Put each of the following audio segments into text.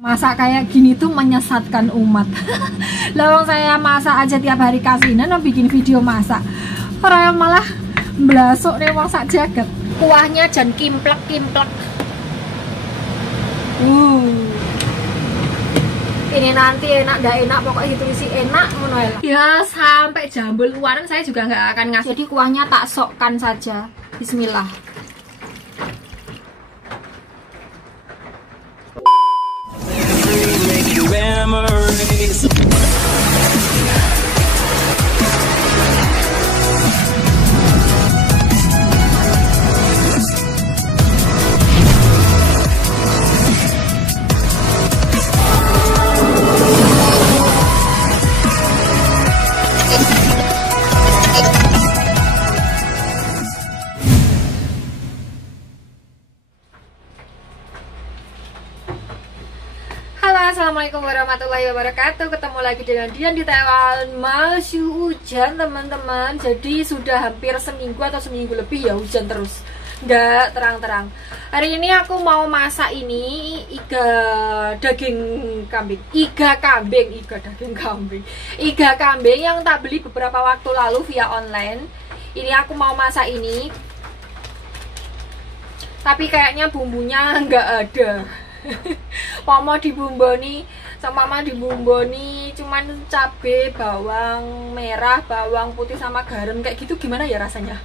Masak kayak gini tuh menyesatkan umat. Lawang saya masak aja tiap hari kasinan bikin video masak. Orang malah blasok nih wong sak jagat. Kuahnya jan kimplek-kimplek. Ini nanti enak nggak enak pokoknya itu isi enak ngono ya. Sampai jambul luaran saya juga nggak akan ngasih. Jadi kuahnya tak sokkan saja. Bismillah. Memories. Assalamualaikum warahmatullahi wabarakatuh. Ketemu lagi dengan Dian di Taiwan. Masih hujan teman-teman. Jadi sudah hampir seminggu atau seminggu lebih ya hujan terus, nggak terang-terang. Hari ini aku mau masak ini iga daging kambing. Iga kambing yang tak beli beberapa waktu lalu via online. Ini aku mau masak ini, tapi kayaknya bumbunya nggak ada. Mama dibumboni cuman cabai, bawang merah, bawang putih sama garam kayak gitu. Gimana ya rasanya?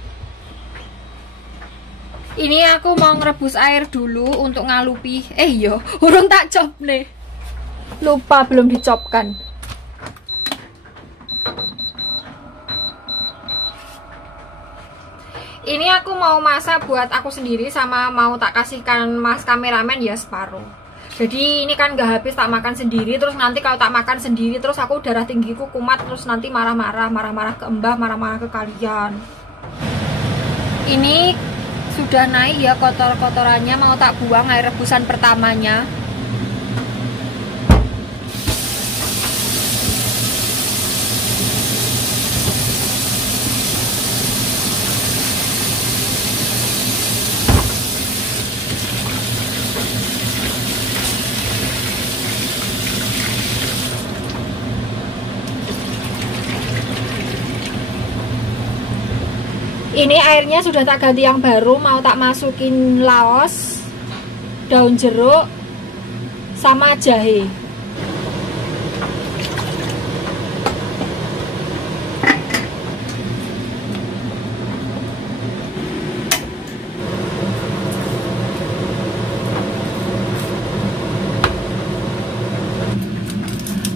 Ini aku mau ngerebus air dulu untuk ngalupi. Yo, urung tak cop nih. Lupa belum dicopkan. Ini aku mau masak buat aku sendiri sama mau tak kasihkan mas kameramen ya separuh. Jadi ini kan gak habis tak makan sendiri. Terus nanti kalau tak makan sendiri terus aku darah tinggiku kumat. Terus nanti marah-marah ke mbah, marah-marah ke kalian. Ini sudah naik ya kotor-kotorannya. Mau tak buang air rebusan pertamanya. Ini airnya sudah tak ganti yang baru, mau tak masukin laos, daun jeruk, sama jahe.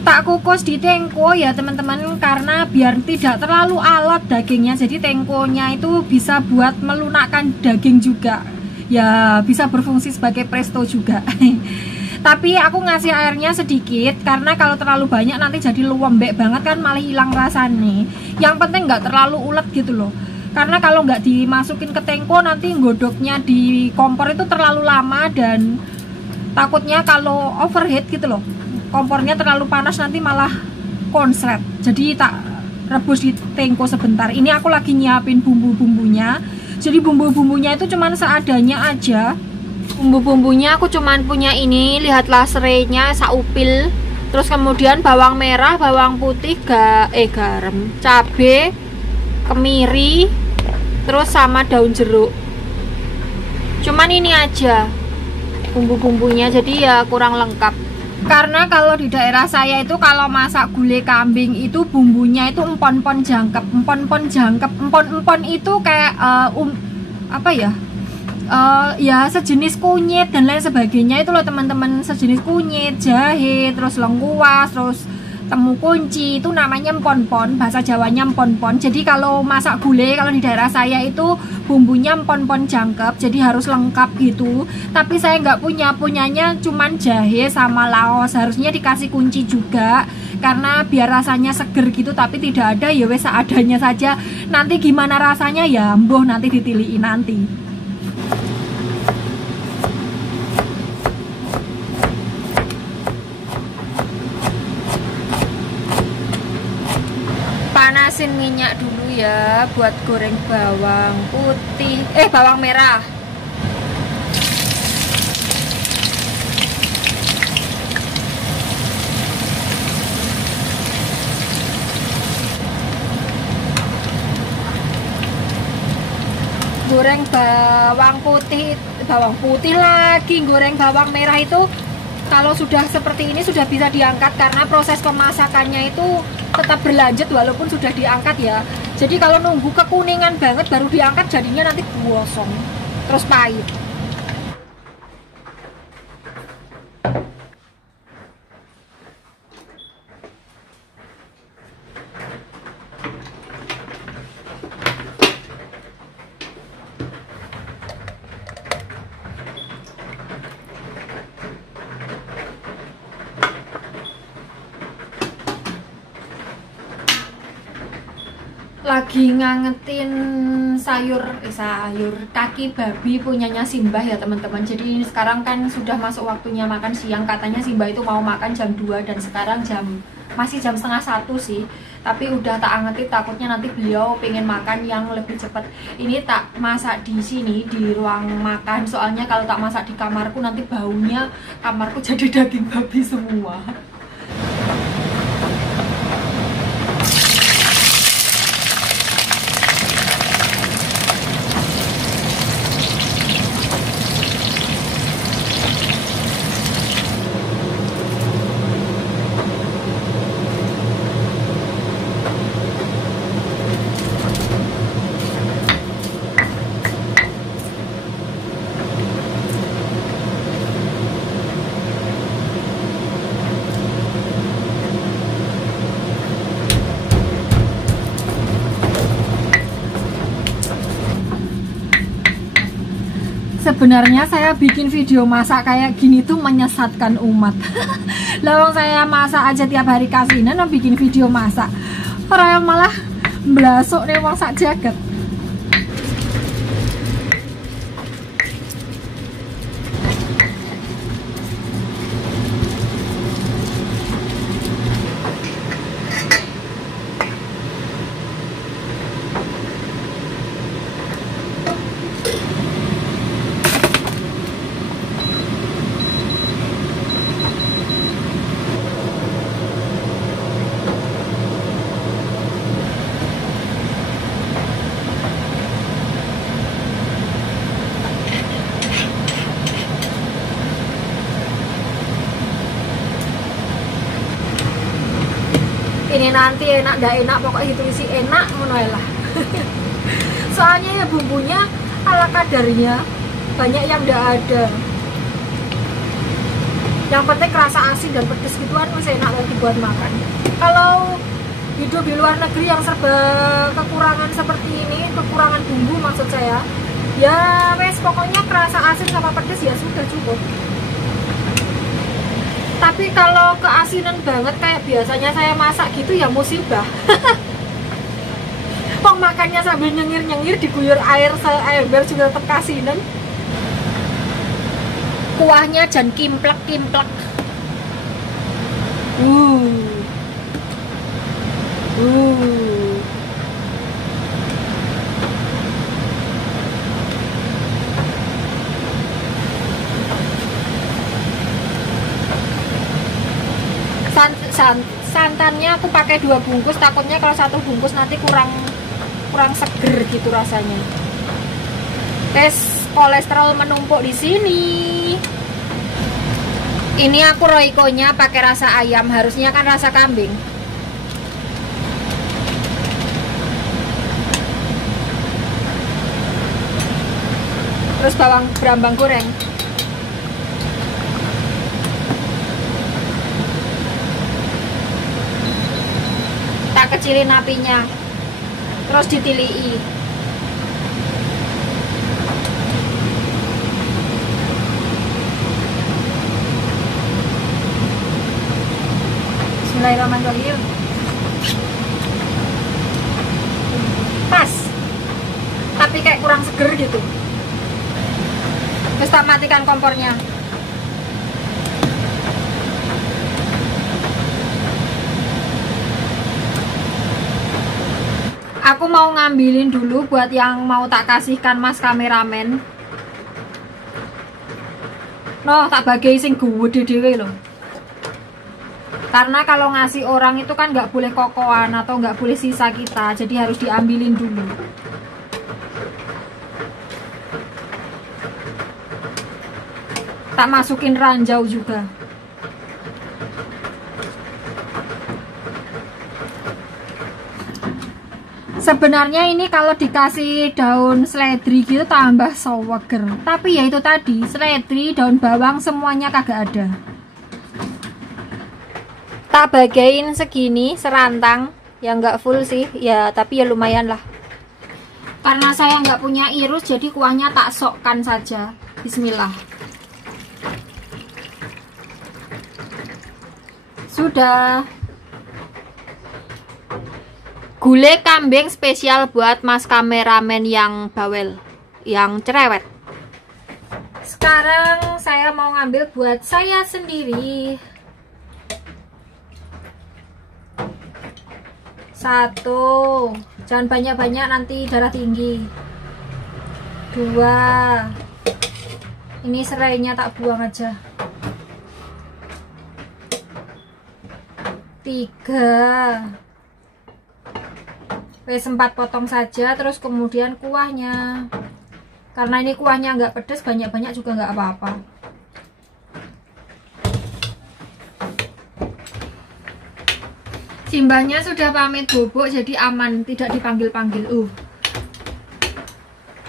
Tak kukus di tengko ya teman-teman, karena biar tidak terlalu alot dagingnya. Jadi tengkonya itu bisa buat melunakkan daging juga ya, bisa berfungsi sebagai presto juga. Tapi aku ngasih airnya sedikit karena kalau terlalu banyak nanti jadi lembek banget kan, malah hilang rasanya. Yang penting nggak terlalu ulet gitu loh, karena kalau nggak dimasukin ke tengko nanti godoknya di kompor itu terlalu lama dan takutnya kalau overheat gitu loh, kompornya terlalu panas nanti malah konslet. Jadi tak rebus di tengko sebentar. Ini aku lagi nyiapin bumbu-bumbunya. Jadi bumbu-bumbunya itu cuman seadanya aja. Bumbu-bumbunya aku cuman punya ini, lihatlah serainya saupil. Terus kemudian bawang merah, bawang putih, garam, cabe, kemiri, terus sama daun jeruk. Cuman ini aja bumbu-bumbunya, jadi ya kurang lengkap. Karena kalau di daerah saya itu kalau masak gulai kambing itu bumbunya itu empon-empon jangkep. Empon itu kayak apa ya? Ya sejenis kunyit dan lain sebagainya itu loh teman-teman, sejenis kunyit, jahe, terus lengkuas, terus temu kunci, itu namanya empon-empon, bahasa Jawanya empon-empon. Jadi kalau masak gulai kalau di daerah saya itu bumbunya empon-empon jangkep, jadi harus lengkap gitu. Tapi saya nggak punyanya cuman jahe sama laos. Harusnya dikasih kunci juga karena biar rasanya seger gitu, tapi tidak ada, ya wes seadanya saja. Nanti gimana rasanya ya mboh nanti ditiliin nanti. Panasin minyak dulu ya buat goreng bawang putih, bawang merah. goreng bawang putih lagi, goreng bawang merah itu kalau sudah seperti ini sudah bisa diangkat karena proses pemasakannya itu tetap berlanjut walaupun sudah diangkat ya. Jadi kalau nunggu kekuningan banget baru diangkat jadinya nanti gosong terus pahit. Lagi ngangetin sayur kaki babi punyanya Simbah ya teman-teman. Jadi sekarang kan sudah masuk waktunya makan siang. Katanya Simbah itu mau makan jam 2 dan sekarang masih jam setengah 1 sih. Tapi udah tak angetin, takutnya nanti beliau pengen makan yang lebih cepat. Ini tak masak di sini di ruang makan. Soalnya kalau tak masak di kamarku nanti baunya kamarku jadi daging babi semua. Sebenarnya saya bikin video masak kayak gini tuh menyesatkan umat. Lawang saya masak aja tiap hari kasinan, bikin video masak. Orang yang malah blasok nih wong sak jagat. Ini nanti enak gak enak pokoknya itu isi enak lah. Soalnya ya bumbunya ala kadarnya, banyak yang gak ada. Yang penting rasa asin dan pedes gituan masih enak lagi buat makan. Kalau hidup di luar negeri yang serba kekurangan seperti ini, kekurangan bumbu maksud saya, ya wes pokoknya kerasa asin sama pedes ya sudah cukup. Tapi kalau keasinan banget kayak biasanya saya masak gitu ya musibah. Pong makannya sambil nyengir-nyengir diguyur air biar juga tetap keasinan. Kuahnya jan kimplek-kimplek. Santannya aku pakai 2 bungkus, takutnya kalau 1 bungkus nanti kurang seger gitu rasanya. Tes kolesterol menumpuk di sini. Ini aku roikonya pakai rasa ayam, harusnya kan rasa kambing. Terus bawang brambang goreng. Kecilin apinya, terus ditilii. Bismillahirrahmanirrahim. Pas, tapi kayak kurang seger gitu. Terus tak matikan kompornya. Aku mau ngambilin dulu buat yang mau tak kasihkan mas kameramen. Noh, tak bagi sing gede dewe loh. Karena kalau ngasih orang itu kan nggak boleh kokoan atau nggak boleh sisa kita, jadi harus diambilin dulu. Tak masukin ranjau juga. Sebenarnya ini kalau dikasih daun seledri gitu tambah seger. Tapi ya itu tadi, seledri, daun bawang semuanya kagak ada. Tak bagiin segini serantang, ya nggak full sih, ya tapi ya lumayan lah. Karena saya nggak punya irus, jadi kuahnya tak sokkan saja. Bismillah. Sudah. Gulai kambing spesial buat mas kameramen yang bawel, yang cerewet. Sekarang saya mau ngambil buat saya sendiri. 1, jangan banyak-banyak nanti darah tinggi. 2, ini serainya tak buang aja. 3, wes 4 potong saja. Terus kemudian kuahnya, karena ini kuahnya nggak pedas, banyak-banyak juga nggak apa-apa. Simbahnya sudah pamit bobok, jadi aman, tidak dipanggil-panggil.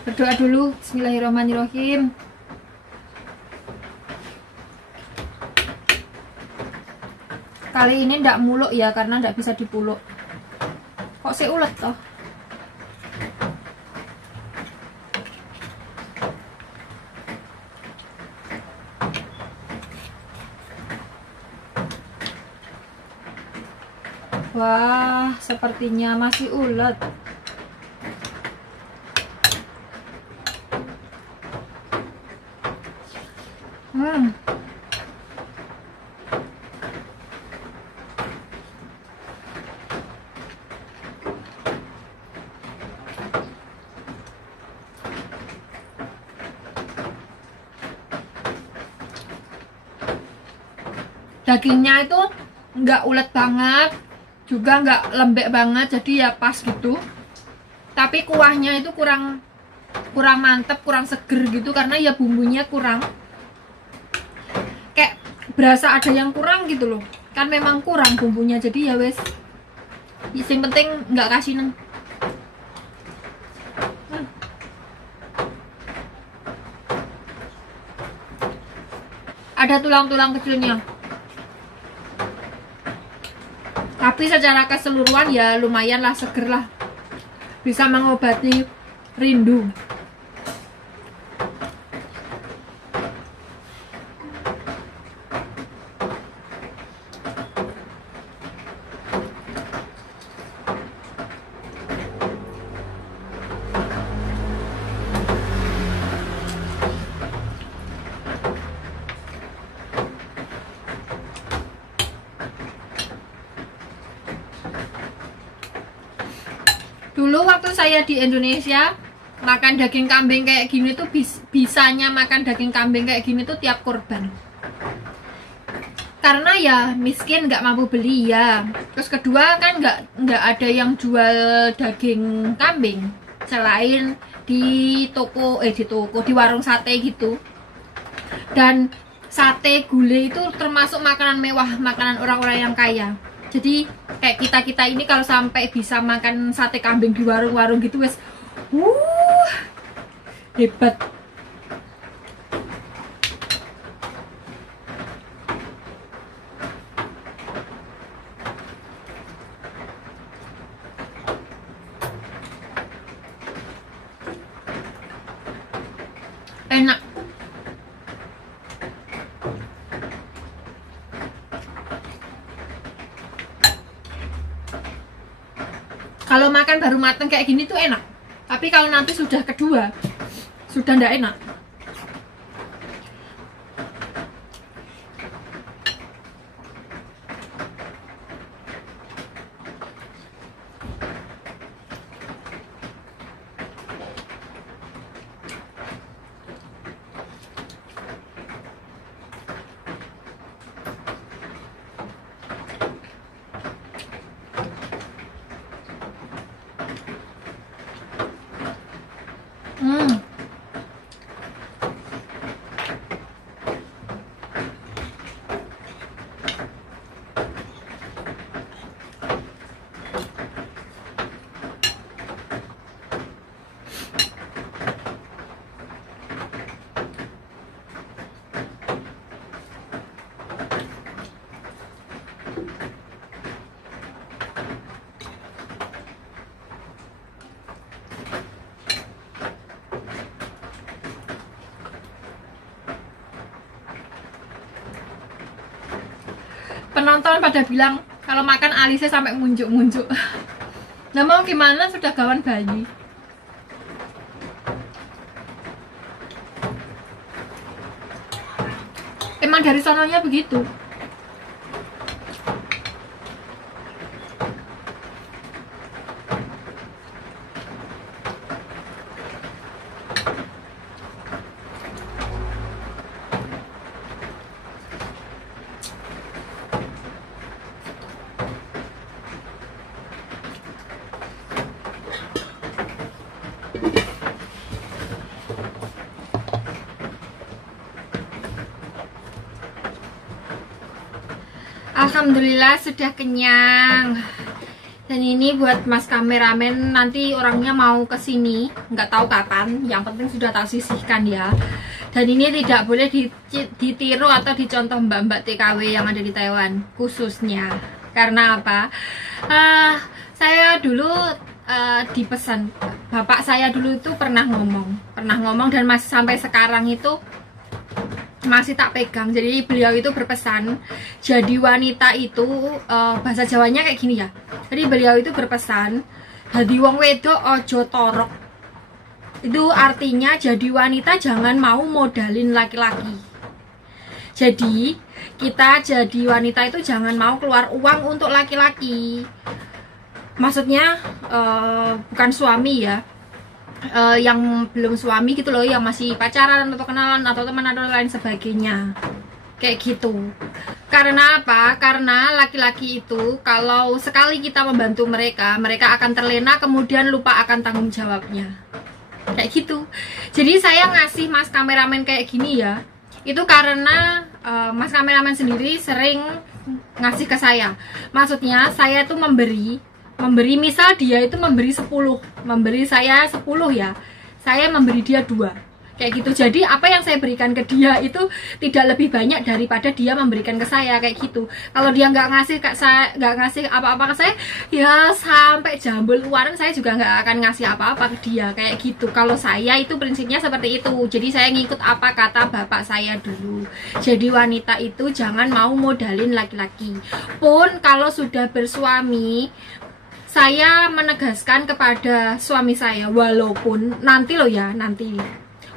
Berdoa dulu. Bismillahirrahmanirrahim. Kali ini ndak muluk ya, karena ndak bisa dipuluk. Kok seulet toh? Wah, sepertinya masih ulet. Dagingnya itu nggak ulet banget, juga nggak lembek banget, jadi ya pas gitu. Tapi kuahnya itu kurang mantep, kurang seger gitu, karena ya bumbunya kurang, kayak berasa ada yang kurang gitu loh. Kan memang kurang bumbunya, jadi ya wes, yang penting nggak kasih neng. Ada tulang-tulang kecilnya, tapi secara keseluruhan ya lumayan lah, seger lah, bisa mengobati rindu. Dulu waktu saya di Indonesia makan daging kambing kayak gini tuh bisanya makan daging kambing kayak gini tuh tiap kurban. Karena ya miskin, nggak mampu beli ya. Terus kedua kan nggak ada yang jual daging kambing selain di toko di warung sate gitu. Dan sate gulai itu termasuk makanan mewah, makanan orang-orang yang kaya. Jadi kayak kita ini kalau sampai bisa makan sate kambing di warung-warung gitu wes, hebat. Enak. Kalau makan baru mateng kayak gini tuh enak, tapi kalau nanti sudah kedua, sudah ndak enak. Penonton pada bilang kalau makan alisnya sampai munjuk-munjuk. Nah mau gimana, sudah gawan bayi. Emang dari sononya begitu. Alhamdulillah sudah kenyang. Dan ini buat mas kameramen, nanti orangnya mau kesini, nggak tahu kapan, yang penting sudah tak sisihkan ya. Dan ini tidak boleh ditiru atau dicontoh mbak-mbak TKW yang ada di Taiwan khususnya. Karena apa? Saya dulu dipesan, bapak saya dulu itu pernah ngomong dan masih sampai sekarang itu masih tak pegang. Jadi beliau itu berpesan, jadi wanita itu bahasa Jawanya kayak gini ya. Jadi beliau itu berpesan, jadi wong wedok ojo torok. Itu artinya jadi wanita jangan mau modalin laki-laki. Jadi kita jadi wanita itu jangan mau keluar uang untuk laki-laki. Maksudnya bukan suami ya, yang belum suami gitu loh, yang masih pacaran atau kenalan atau teman atau lain sebagainya, kayak gitu. Karena apa? Karena laki-laki itu kalau sekali kita membantu mereka, mereka akan terlena kemudian lupa akan tanggung jawabnya, kayak gitu. Jadi saya ngasih mas kameramen kayak gini ya, itu karena mas kameramen sendiri sering ngasih ke saya. Maksudnya saya tuh memberi, misal dia itu memberi 10, memberi saya 10 ya, saya memberi dia 2, kayak gitu. Jadi apa yang saya berikan ke dia itu tidak lebih banyak daripada dia memberikan ke saya, kayak gitu. Kalau dia nggak ngasih apa-apa ke saya, ya sampai jambul luaran saya juga nggak akan ngasih apa-apa ke dia, kayak gitu. Kalau saya itu prinsipnya seperti itu. Jadi saya ngikut apa kata bapak saya dulu. Jadi wanita itu jangan mau modalin laki-laki. Pun kalau sudah bersuami, saya menegaskan kepada suami saya, walaupun nanti loh ya,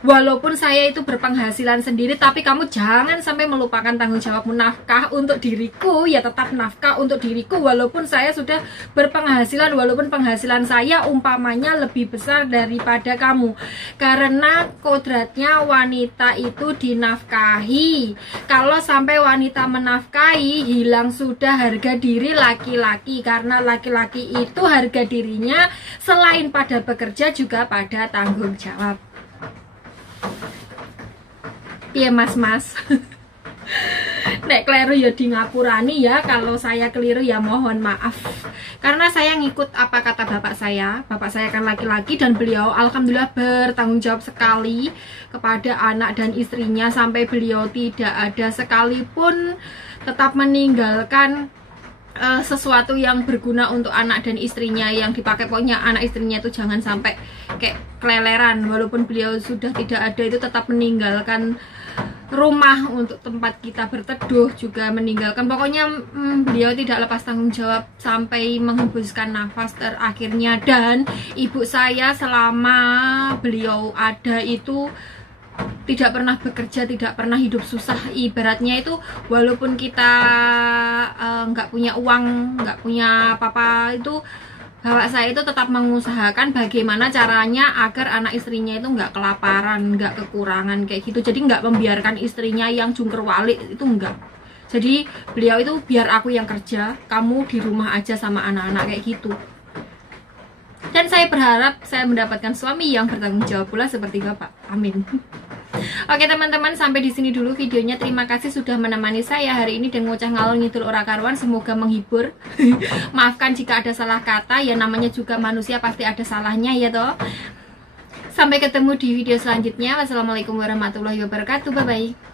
walaupun saya itu berpenghasilan sendiri, tapi kamu jangan sampai melupakan tanggung jawabmu. Nafkah untuk diriku ya tetap nafkah untuk diriku, walaupun saya sudah berpenghasilan, walaupun penghasilan saya umpamanya lebih besar daripada kamu. Karena kodratnya wanita itu dinafkahi. Kalau sampai wanita menafkahi, hilang sudah harga diri laki-laki. Karena laki-laki itu harga dirinya selain pada bekerja juga pada tanggung jawab. Iya mas nek keliru ya di ngapurani ya, kalau saya keliru ya mohon maaf. Karena saya ngikut apa kata bapak saya kan laki-laki, dan beliau alhamdulillah bertanggung jawab sekali kepada anak dan istrinya, sampai beliau tidak ada sekalipun tetap meninggalkan sesuatu yang berguna untuk anak dan istrinya yang dipakai. Pokoknya anak istrinya itu jangan sampai kayak keleleran. Walaupun beliau sudah tidak ada, itu tetap meninggalkan rumah untuk tempat kita berteduh, juga meninggalkan, pokoknya beliau tidak lepas tanggung jawab sampai menghembuskan nafas terakhirnya. Dan ibu saya selama beliau ada itu tidak pernah bekerja, tidak pernah hidup susah. Ibaratnya itu walaupun kita nggak punya uang, nggak punya apa-apa, itu bapak saya itu tetap mengusahakan bagaimana caranya agar anak istrinya itu nggak kelaparan, nggak kekurangan, kayak gitu. Jadi nggak membiarkan istrinya yang jungker walik, itu enggak. Jadi beliau itu biar aku yang kerja, kamu di rumah aja sama anak-anak, kayak gitu. Dan saya berharap saya mendapatkan suami yang bertanggung jawab pula seperti bapak. Amin. Oke teman-teman, sampai di sini dulu videonya. Terima kasih sudah menemani saya hari ini dan ngoceh ngalor ngidul ora karuan. Semoga menghibur. Maafkan jika ada salah kata, ya namanya juga manusia pasti ada salahnya ya toh. Sampai ketemu di video selanjutnya. Wassalamualaikum warahmatullahi wabarakatuh. Bye bye.